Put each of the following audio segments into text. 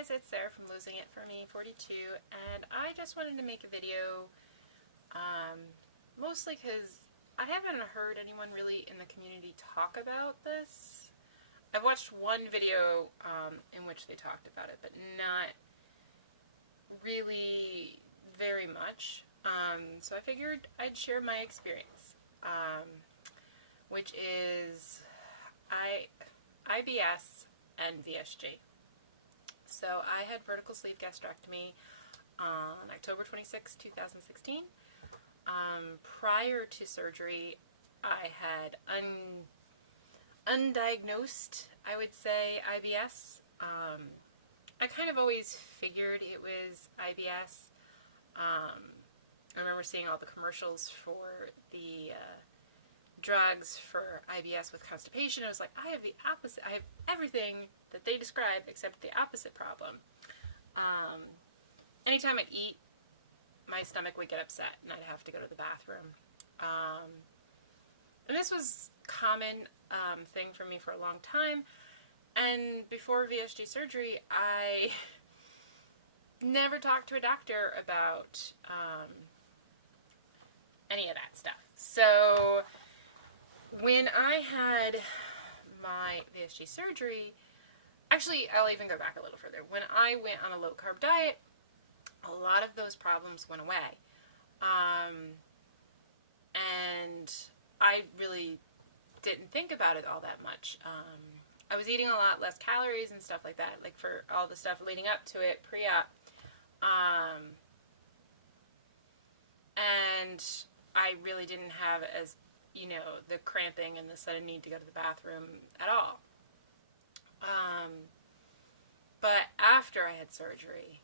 guys, it's Sarah from Losing It For Me 42, and I just wanted to make a video, mostly because I haven't heard anyone really in the community talk about this. I've watched one video in which they talked about it, but not really very much, so I figured I'd share my experience, which is IBS and VSG. So I had vertical sleeve gastrectomy on October 26, 2016. Prior to surgery, I had undiagnosed, I would say, IBS. I kind of always figured it was IBS. I remember seeing all the commercials for the drugs for IBS with constipation. I was like, I have the opposite. I have everything that they describe except the opposite problem. Anytime I'd eat, my stomach would get upset and I'd have to go to the bathroom. And this was a common thing for me for a long time. And before VSG surgery, I never talked to a doctor about any of that stuff. So when I had my VSG surgery, actually, I'll even go back a little further. When I went on a low-carb diet, a lot of those problems went away. And I really didn't think about it all that much. I was eating a lot less calories and stuff like that, like for all the stuff leading up to it, pre-op. And I really didn't have as, the cramping and the sudden need to go to the bathroom at all. But after I had surgery,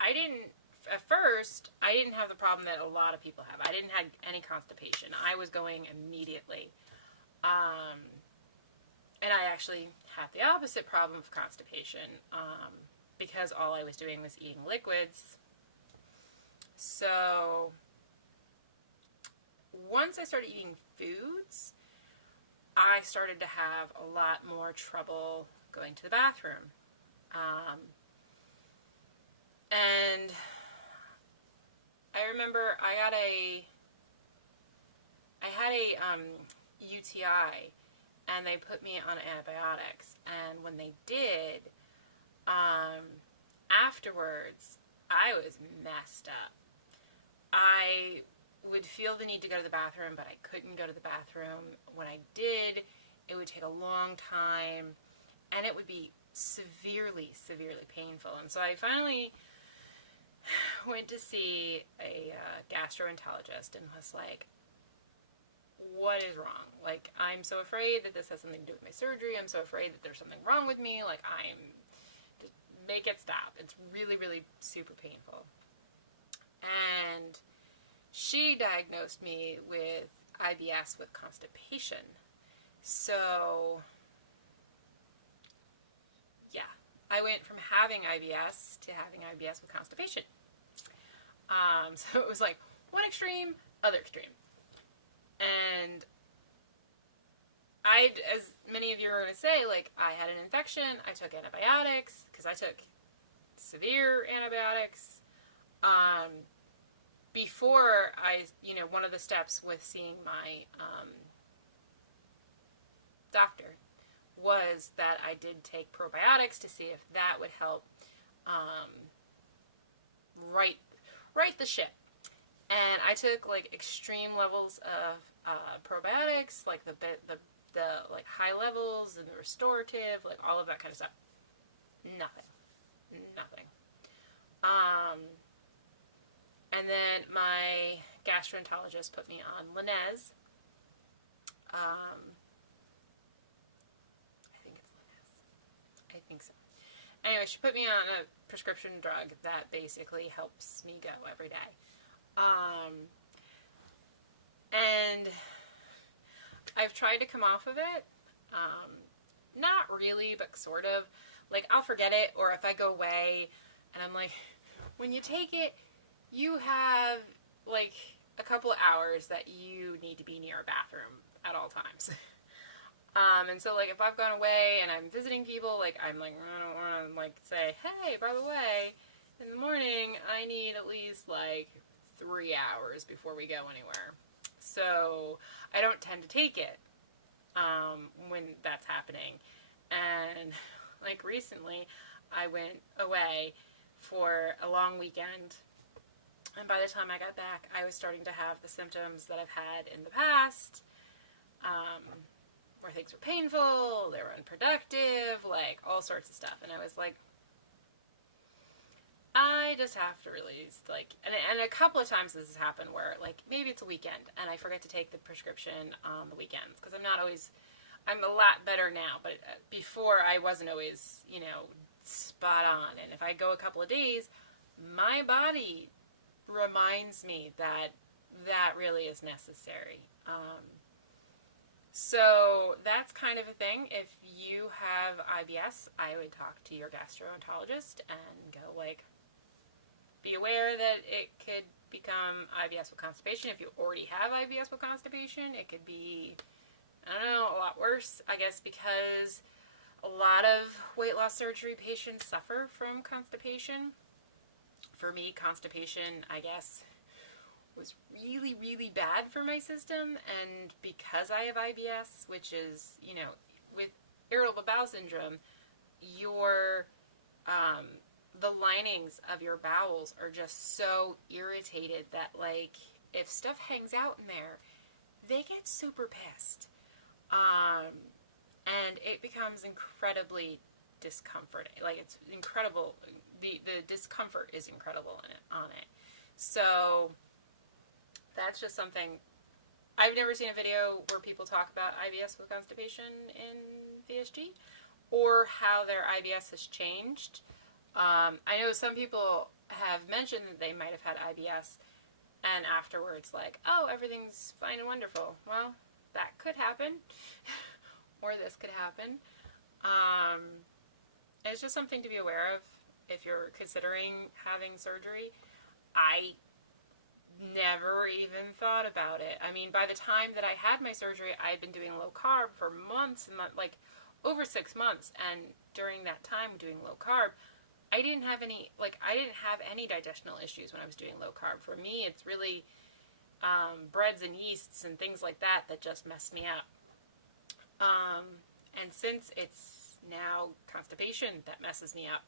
at first, I didn't have the problem that a lot of people have. I didn't have any constipation. I was going immediately. And I actually had the opposite problem of constipation, because all I was doing was eating liquids. So once I started eating foods, I started to have a lot more trouble going to the bathroom. And I remember I had a UTI, and they put me on antibiotics. And when they did, afterwards, I was messed up. I would feel the need to go to the bathroom, but I couldn't go to the bathroom. When I did, it would take a long time, and it would be severely, severely painful. And so I finally went to see a gastroenterologist and was like, what is wrong? Like, I'm so afraid that this has something to do with my surgery. I'm so afraid that there's something wrong with me. Like, just make it stop. It's really, really super painful. And she diagnosed me with IBS with constipation. So, yeah, I went from having IBS to having IBS with constipation. So it was like one extreme, other extreme. And as many of you are going to say, like, I had an infection, I took antibiotics, because I took severe antibiotics. Before one of the steps with seeing my doctor was that I did take probiotics to see if that would help right the ship. And I took like extreme levels of probiotics, like the like high levels and the restorative, like all of that kind of stuff. Nothing. And then my gastroenterologist put me on Linez. I think it's Linez. I think so. Anyway, she put me on a prescription drug that basically helps me go every day. And I've tried to come off of it. Not really, but sort of. Like, I'll forget it, or if I go away, and I'm like, when you take it, you have, like, a couple hours that you need to be near a bathroom at all times. And so, like, if I've gone away and I'm visiting people, like, I'm like, I don't want to, like, say, hey, by the way, in the morning, I need at least, like, 3 hours before we go anywhere. So, I don't tend to take it when that's happening. And, like, recently, I went away for a long weekend. And by the time I got back, I was starting to have the symptoms that I've had in the past. Where things were painful, they were unproductive, like all sorts of stuff. And I was like, I just have to really, like, and a couple of times this has happened where, like, maybe it's a weekend and I forget to take the prescription on the weekends because I'm a lot better now, but before I wasn't always, spot on. And if I go a couple of days, my body reminds me that that really is necessary. So that's kind of a thing. If you have IBS, I would talk to your gastroenterologist and go, like, be aware that it could become IBS with constipation. If you already have IBS with constipation, it could be, I don't know, a lot worse, I guess, because a lot of weight loss surgery patients suffer from constipation. For me, constipation, I guess, was really, really bad for my system, and because I have IBS, which is, with irritable bowel syndrome, your, the linings of your bowels are just so irritated that, like, if stuff hangs out in there, they get super pissed. And it becomes incredibly discomforting. Like, it's incredible. The discomfort is incredible on it. So that's just something. I've never seen a video where people talk about IBS with constipation in VSG or how their IBS has changed. I know some people have mentioned that they might have had IBS and afterwards, like, oh, everything's fine and wonderful. Well, that could happen, or this could happen. It's just something to be aware of if you're considering having surgery. I never even thought about it. I mean, by the time that I had my surgery, I had been doing low carb for months and months, like over 6 months. And during that time doing low carb, I didn't have any digestional issues when I was doing low carb. For me, it's really breads and yeasts and things like that just mess me up. And since it's now constipation that messes me up,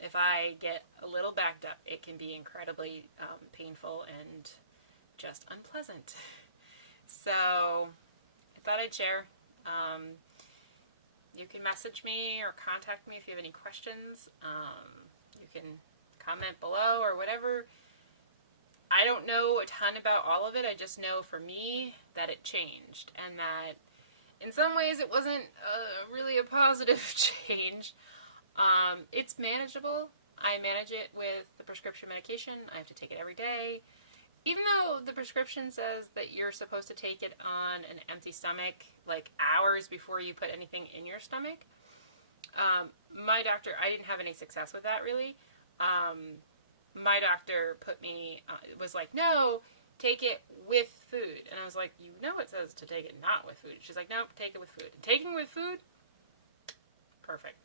if I get a little backed up, it can be incredibly painful and just unpleasant. So I thought I'd share. You can message me or contact me if you have any questions. You can comment below or whatever. I don't know a ton about all of it. I just know for me that it changed and that in some ways it wasn't really a positive change. It's manageable. I manage it with the prescription medication. I have to take it every day. Even though the prescription says that you're supposed to take it on an empty stomach, like hours before you put anything in your stomach, my doctor, I didn't have any success with that really. My doctor was like, no, take it with food. And I was like, it says to take it not with food. She's like, nope, take it with food. And taking with food, perfect.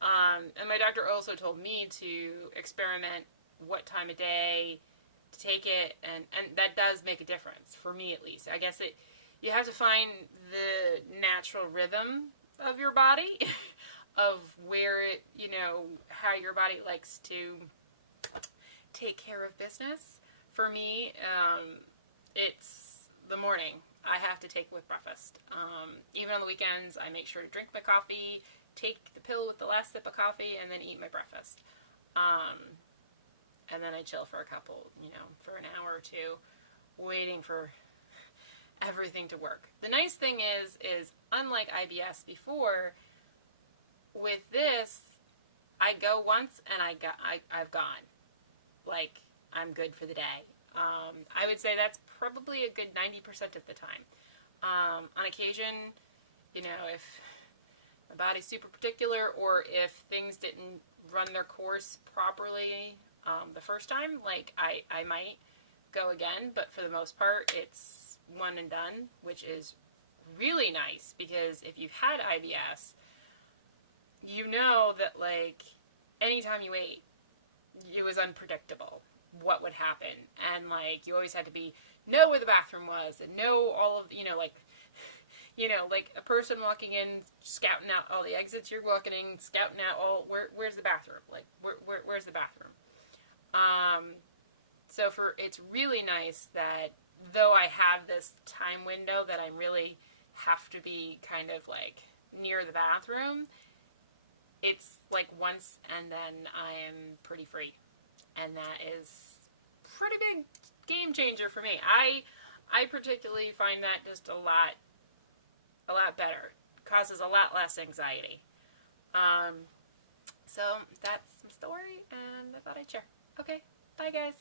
And my doctor also told me to experiment what time of day to take it, and that does make a difference, for me at least. I guess you have to find the natural rhythm of your body, of where it, how your body likes to take care of business. For me, it's the morning. I have to take it with breakfast. Even on the weekends, I make sure to drink my coffee, take the pill with the last sip of coffee, and then eat my breakfast. And then I chill for for an hour or two, waiting for everything to work. The nice thing is unlike IBS before, with this, I go once and I've gone. Like, I'm good for the day. I would say that's probably a good 90% of the time. On occasion, if my body's super particular, or if things didn't run their course properly the first time, like, I might go again, but for the most part, it's one and done, which is really nice because if you've had IBS, you know that, like, anytime you ate, it was unpredictable what would happen. And, like, you always had to know where the bathroom was and know all of, like a person walking in, scouting out all the exits. You're walking in, scouting out where's the bathroom? Like, where's the bathroom? So it's really nice that though I have this time window that I really have to be kind of like near the bathroom, it's like once and then I am pretty free. And that is pretty big game changer for me. I particularly find that just a lot better. It causes a lot less anxiety. So that's my story, and I thought I'd share. Okay, bye guys.